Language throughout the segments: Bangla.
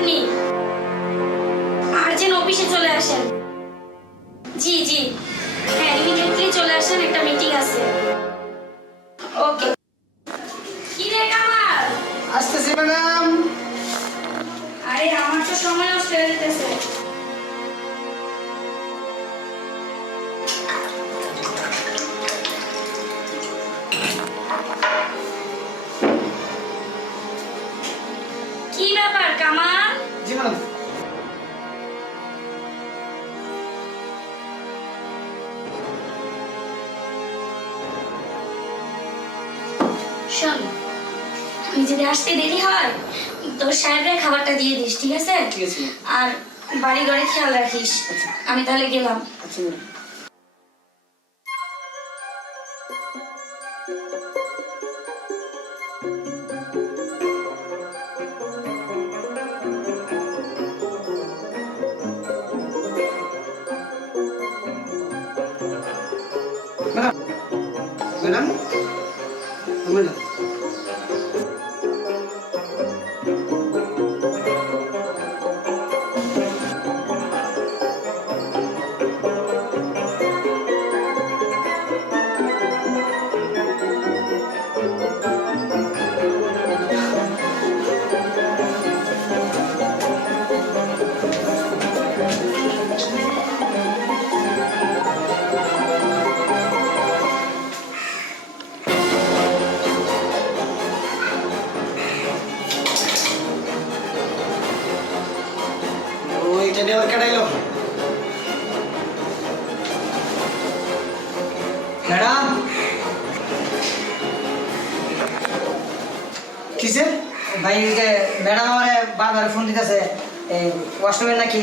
আপনি আর্জেন্ট অফিসে চলে আসেন। জি জি, হ্যাঁ ইমিডিয়েটলি চলে আসেন, একটা মিটিং আছে। ওকে। কি রে কামাল? আসতেছি ম্যাডাম। আরে আমার তো সময় নষ্ট হয়ে যেতেছে। কি ব্যাপার কামাল? জি ম্যাডাম। শোন, আমি যদি আসতে দেরি হয় তোর সাহেবের খাবারটা দিয়ে দিস, ঠিক আছে? ঠিক আছে। আর বাড়ি ঘরে খেয়াল রাখিস। আমি তাহলে গেলাম। আচ্ছা ম্যাডাম। ম্যাডাম ম্যাডাম ওইটা দিয়ে আবার কেটাইলো। ম্যাডাম কিসে? ভাই যে ম্যাডাম আমারে বারবার ফোন দিতেছে, এই ওয়াশরুমে নাকি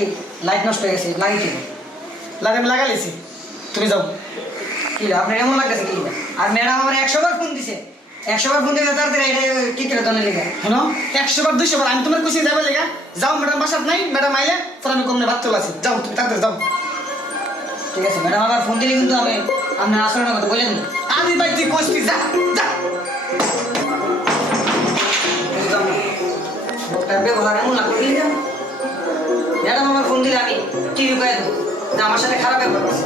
লাইট নষ্ট হয়ে গেছে, লাগিয়ে লাগাইছি, তুমি যাও। কি আপনার এমন লাগতেছে কি? আর ম্যাডাম আমার 100 বার ফোন দিছে, 100 বার ফোন দিয়ে তাড়াতাড়ি এটা কি করে দনে লেগে হ্যাঁ 100 বার 200 বার আমি তোমার কুচি যাবে লেগা। যাও ম্যাডাম, বাসাত নাই ম্যাডাম, আইলে তোর আমি কমনে ভাত চলে আসি। যাও তুমি তাড়াতাড়ি যাও। ঠিক আছে ম্যাডাম, আবার ফোন দিলে কিন্তু আমি আপনার আচরণের কথা বললেন না। আমি ভাই তুই কষ্টি যা যা। বুঝলাম না লোকটার ব্যবহার এমন না করলি না। ম্যাডাম আমার ফোন দিলে আমি টিভি করে দেবো যে আমার সাথে খারাপ ব্যবহার করছে।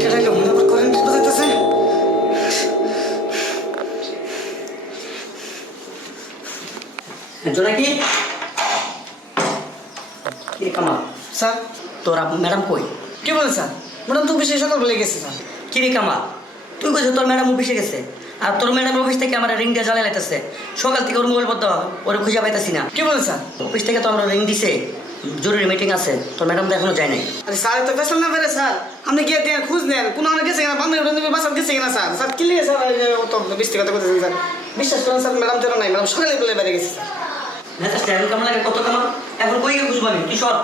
কেটাইলো মনে আবার কারেন্ট বাজাইতেছে। জোনাকি কি কামাল, স্যার তোর ম্যাডাম কই? কি বলেন স্যার? ম্যাডাম তো অফিসে সকাল বলে গেছে স্যার। কি রে কামাল, তুই কইছ তোর ম্যাডাম অফিসে গেছে, আর তোর ম্যাডাম অফিস থেকে আমার রিং দিয়ে জ্বালিয়ে লাইতেছে। সকাল থেকে ওর মোবাইল বন্ধ, ওরে খুঁজে পাইতেছি না। কি বলেন স্যার? অফিস থেকে তো আমরা রিং দিছে, জরুরি মিটিং আছে, তোর ম্যাডাম তো এখনো যায় নাই। আরে স্যার তো ফেসাল না বেরে স্যার, আপনি গিয়ে দেন খোঁজ নেন কোনো অনেক গেছে কিনা, বান্ধবী বান্ধবী বাসাত গেছে কিনা স্যার। স্যার কি লিখে স্যার ও তো বৃষ্টি কথা বলতেছেন স্যার। বিশ্বাস করেন স্যার ম্যাডাম তো নাই, ম্যাডাম সকালে বলে বেড়ে গেছে স্যার। মেজাজটা এখন কেমন লাগে কত কামাল, এখন কই গিয়ে খুঁজবো আমি, তুই সর।